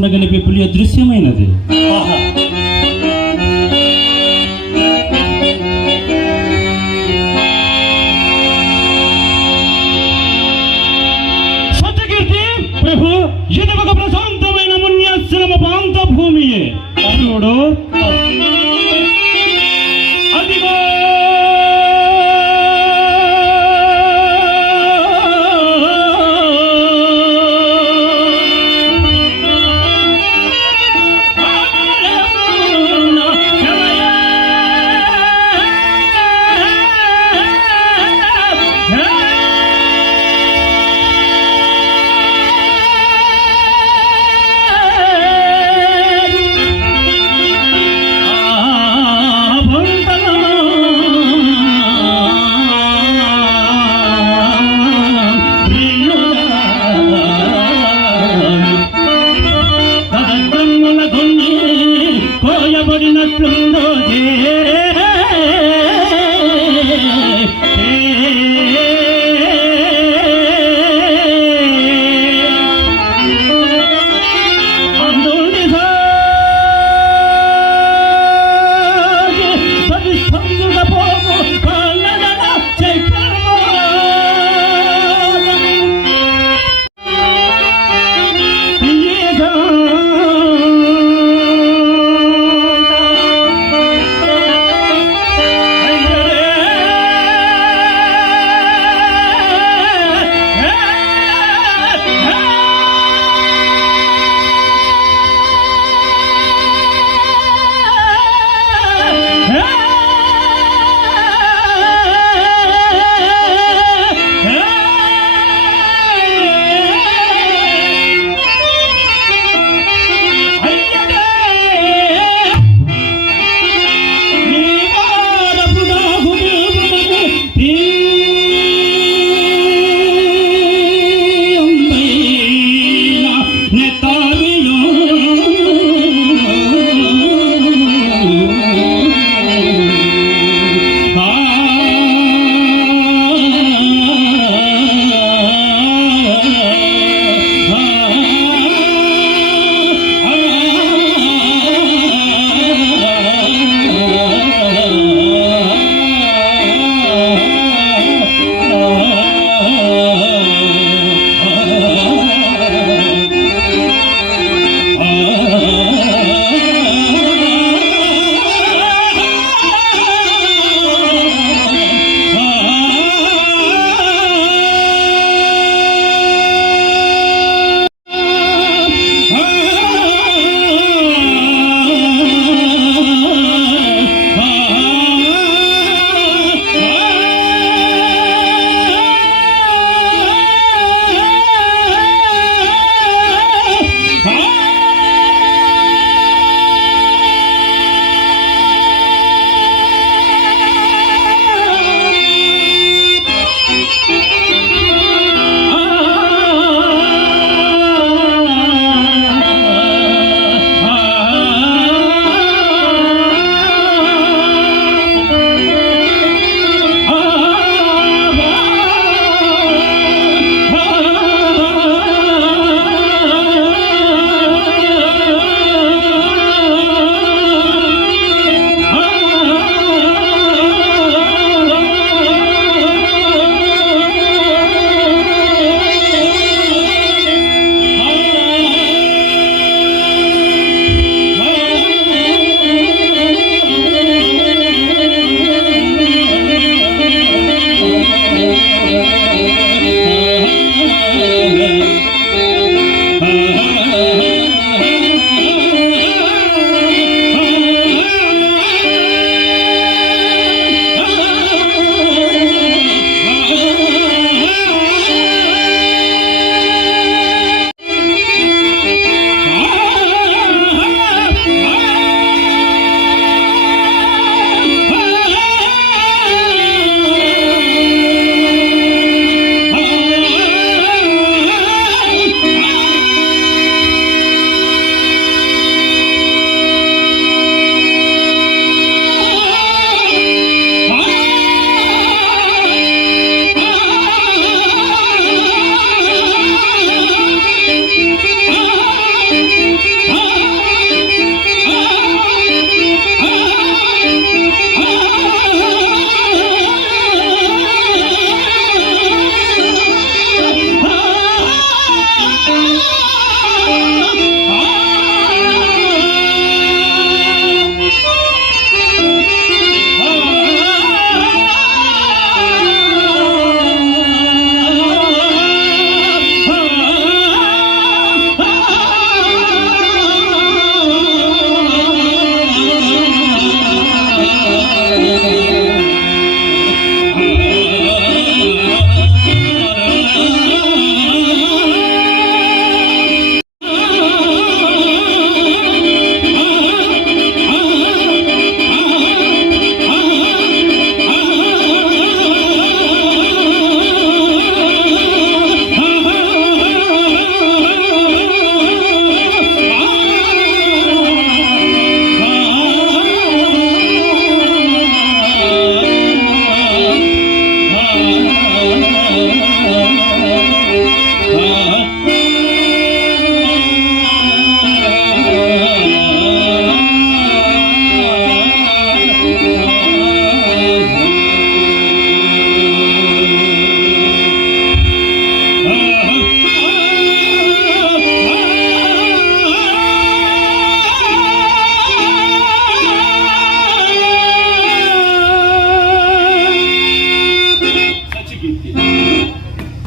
ఉండగలిగే పులి 那天。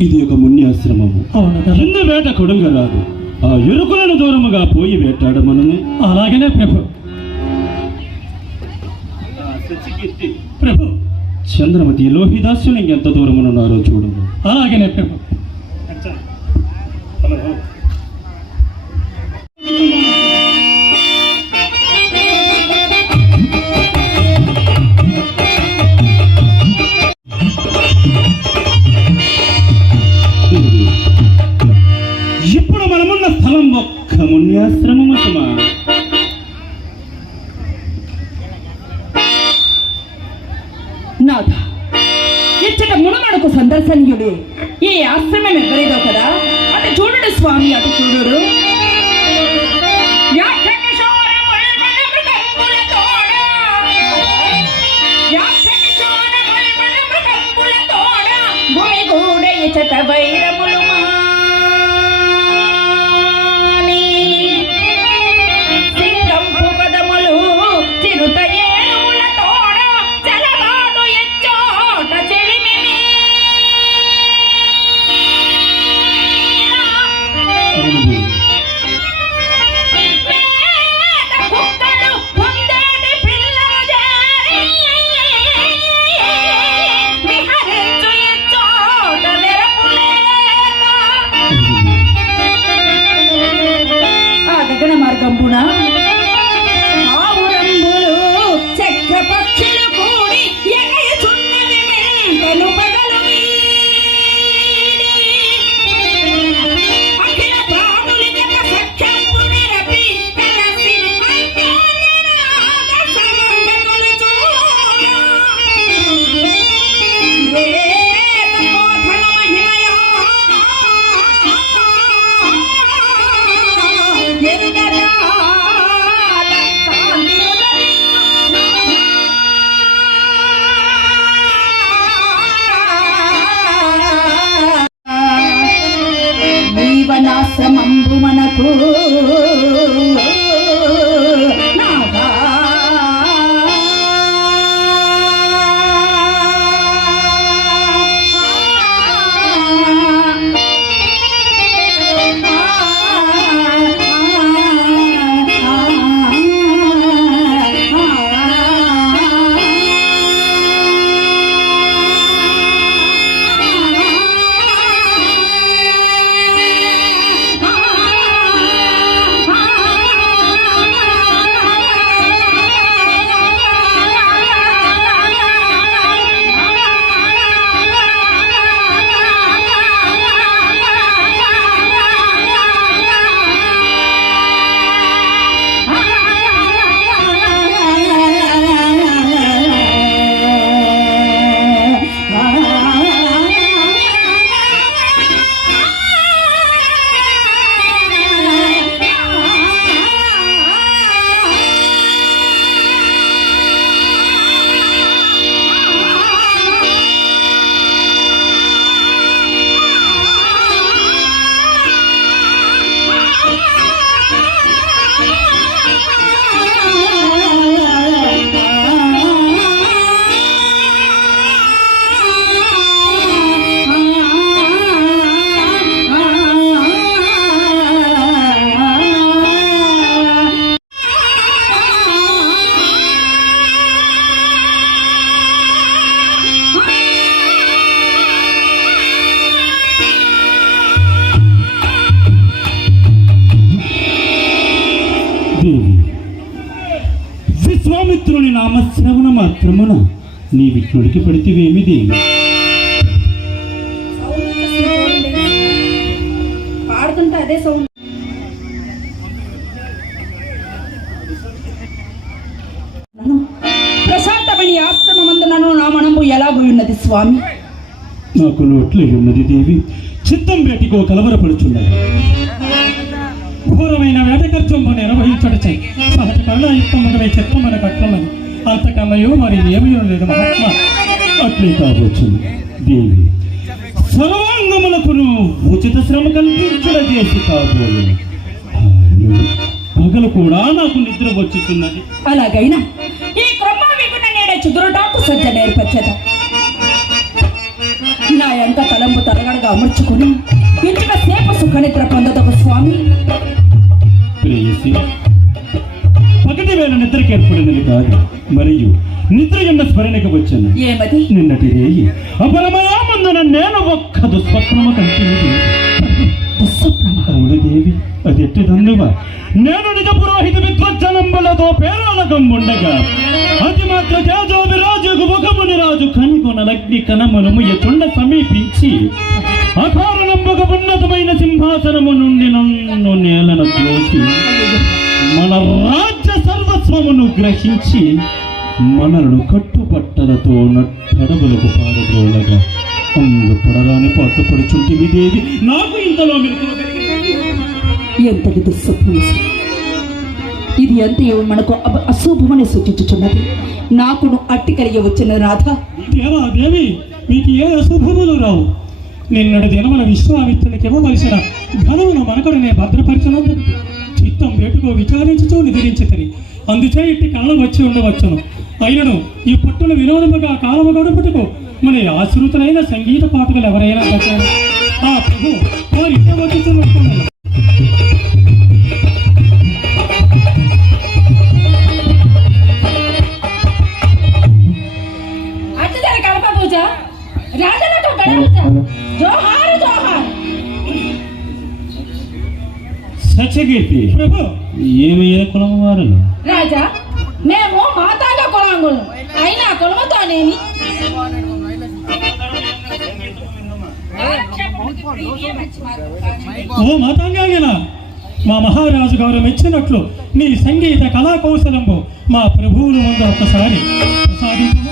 ఇది ఒక మున్యాశ్రమము. కదా వేట కొడుంగ రాదు. ఆ ఎరుకులను దూరముగా పోయి వేటాడ మనము అలాగనే ప్రభు. ప్రభు. చంద్రమతి లోహిదాస్యులు ఇంకెంత దూరమునున్నారో చూడము అలాగనే ప్రభు. ఇప్పుడు మున్యాశ్రమము సుమా. నాథ ఇచ్చట మునమడుకు సందర్శనీయుడు ఈ ఆశ్రమం ఎవరిదో కదా? అటు చూడుడు స్వామి అటు చూడుడు. ఇచ్చట వైరములు విశ్వామిత్రుని నామశ్రవణ మాత్రమున నీ విష్ణుడికి పడితివేమి దేవి? పాడుతుంటే అదే సౌండ్. ప్రశాంతమణి ఆశ్రమమందునను నా మనంబు ఎలాగో ఉన్నది స్వామి? నాకు నోట్లో ఉన్నది దేవి. చిత్తం వేటికో కలవరపడుచున్నది. ఘోరమైన వేట ఖర్చు నిర్వహించడచే సహజ కరుణాయుక్తముడవే చిత్తమైన కట్లమని అంతకన్నయో మరి ఏమయో లేదు మహాత్మ. అట్లే కావచ్చు. దేవి సర్వాంగములకును ఉచిత శ్రమ కల్పించుట చేసి కాబోలు పగలు కూడా నాకు నిద్ర వచ్చుతున్నది. అలాగైనా ఈ క్రమ విగుణ నేడే చుదురుటాకు సజ్జ నేర్పచ్చద నా ఎంత తలంపు తరగడగా అమర్చుకుని ఇంటిగా సేపు సేప సుఖనిద్ర పొందదవ స్వామి. ప్రేయసి పగటి వేళ నిద్రకి ఏర్పడినది కాదు మరియు నిద్ర ఎన్న స్మరణకు వచ్చాను. ఏమది? నిన్నటి రేయి. అపరమయామందున నేను ఒక్క దుస్వప్నము? అవును దేవి అది ఎట్టిదన్నువా నేను నిజ పురోహిత విద్వజ్జనంబులతో పేరాలకంబుండగా అతి మాత్ర తేజో విరాజుకు ముఖముని రాజు కనుగొనలగ్ని కనమునము ఎతుండ సమీపించి అకారణంబుక ఉన్నతమైన సింహాసనము నుండి నన్ను నేలను దోసి మన రాజ్య సర్వస్వమును గ్రహించి మనలను కట్టుబట్టలతో నట్టడములకు పారద్రోలగా అందు పడరాని పట్టుపడుచుంటివి దేవి నాకు ఇంతలో. ఎంతటి దుస్వప్నము స్వామి. ఇది అంతయు మనకు అశుభమని సూచించుచున్నది నాకును అట్టి కలిగి వచ్చిన రాధ దేవా దేవి మీకు ఏ అశుభములు రావు నిన్నటి దినమున విశ్వామిత్రునికి ఇవ్వవలసిన ధనమును మనకడనే భద్రపరిచినందుకు చిత్తం వేటుకో విచారించుతూ నిద్రించితని అందుచే ఇట్టి కాలం వచ్చి ఉండవచ్చును. అయినను ఈ పట్టుల వినోదముగా కాలము గడుపుటకు మన ఆశ్రుతులైన సంగీత పాటకులు ఎవరైనా ఆ ప్రభు వారి సత్యకీర్తి ప్రభు. ఏమి ఏ కులం వారు రాజా మేము మాతాంగ కులాంగులం. అయినా కులముతోనేమి? ఓ మాతాంగాంగన మా మహారాజు గారు మెచ్చినట్లు నీ సంగీత కళా కౌశలంబు మా ప్రభువుల ముందు ఒక్కసారి ప్రసాదించము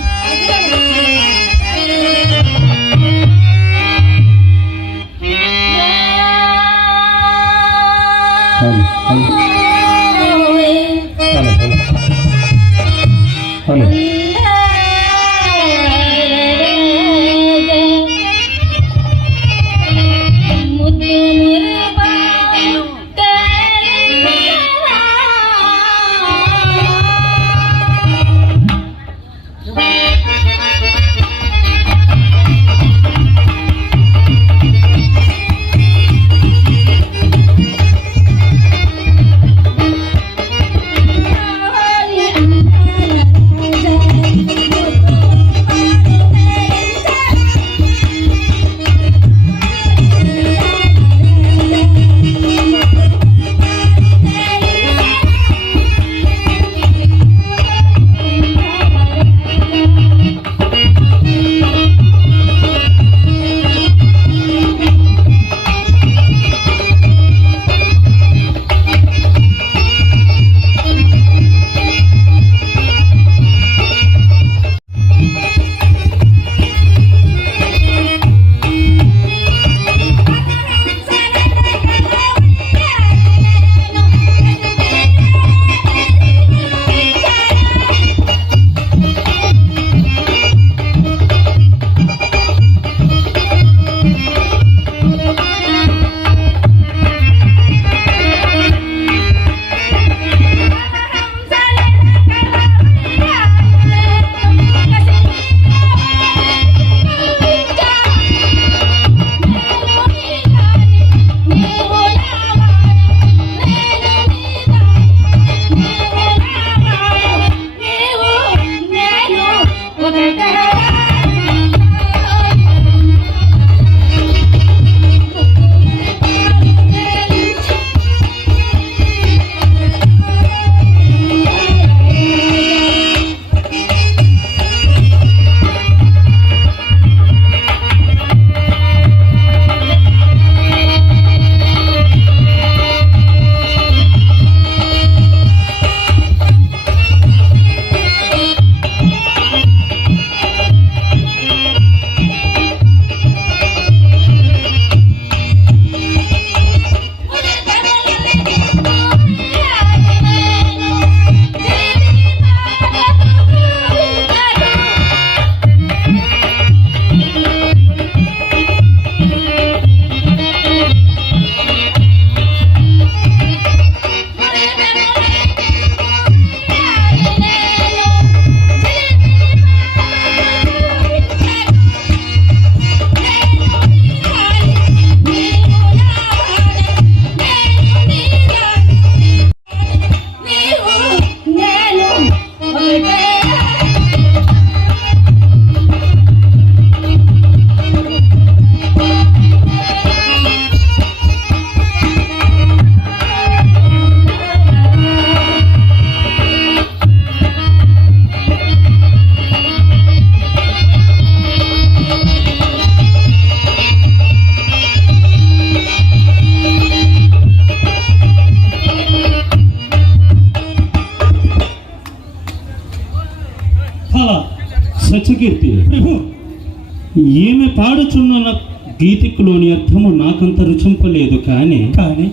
గీతికులోని అర్థము నాకంత రుచింపలేదు కానీ కానీ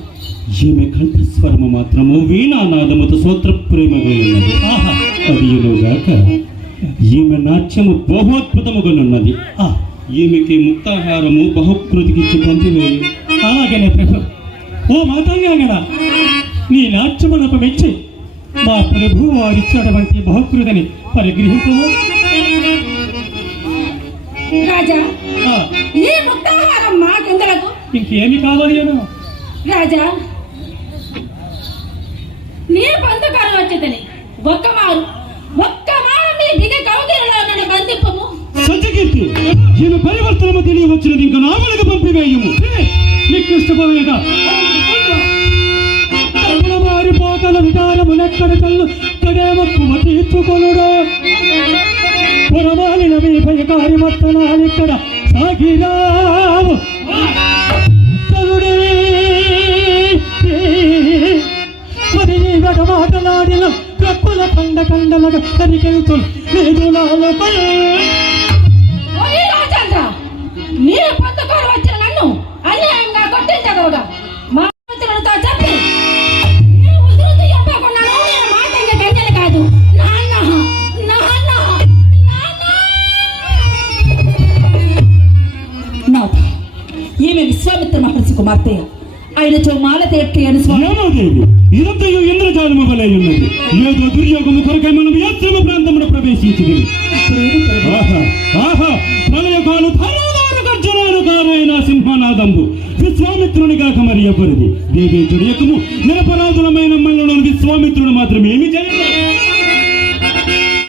ఈమె కంఠస్వరము మాత్రము వీణానాదముతో సూత్ర ప్రేమగా ఉన్నది. ఆహా. అదియునుగాక ఈమె నాట్యము బహోద్భుతముగానున్నది ఆ, ఈమెకి ముక్తాహారము బహుకృతికిచ్చి పంపివేయి. అలాగనే ప్రభు. ఓ మాతంగాంగన నీ నాట్యమునకు మెచ్చి మా ప్రభు వారిచ్చినటువంటి బహుకృతిని పరిగ్రహింపము రాజా ఈ ముక్తాహారం మాకెందలకు ఇంకేమి కావాలి రాజా నీ బంధుకారు వచ్చేదని ఒక్క మారు ఒక్క మారు నీ దిగ కౌగిలిలో నన్ను బంధింపము. సత్యకీర్తి ఈమె పరివర్తనము తెలియవచ్చినది ఇంకా నావలకు పంపివేయము. నీకు ఇష్టపోలేదా మారిపోతల విధానమునెక్కడ చల్లు కడేమ కుమ తీర్చుకొనుడు పురమాలిన మీ భయకారి మత్తనాలిక్కడ సాగిరావు. తరుడే మరి నీ మాటలాడిన కప్పుల కండ కండలగా తరికెళ్తులు లేదు నాలపై. రాజేంద్ర నీ బంధుకారు వచ్చిన నన్ను అన్యాయంగా కొట్టించగలగా విశ్వామిత్ర ఆయన కుమార్తె ఆయనచో మాలత అని స్వామి ఇదంతయు ఇంద్రజాలము వలె ఉన్నది ఏదో దుర్యోగము కొరకై మనం యాత్రమ ప్రాంతమున ప్రవేశించింది ఆహా ఆహా ప్రళయకాలు ధనాదారు గర్జనాలు కారైన సింహనాదంబు విశ్వామిత్రుని గాక మరి ఎవరిది దేవేంద్రుడి యొక్కము నిరపరాధులమైన మనలను విశ్వామిత్రుడు మాత్రం ఏమి చేయలేదు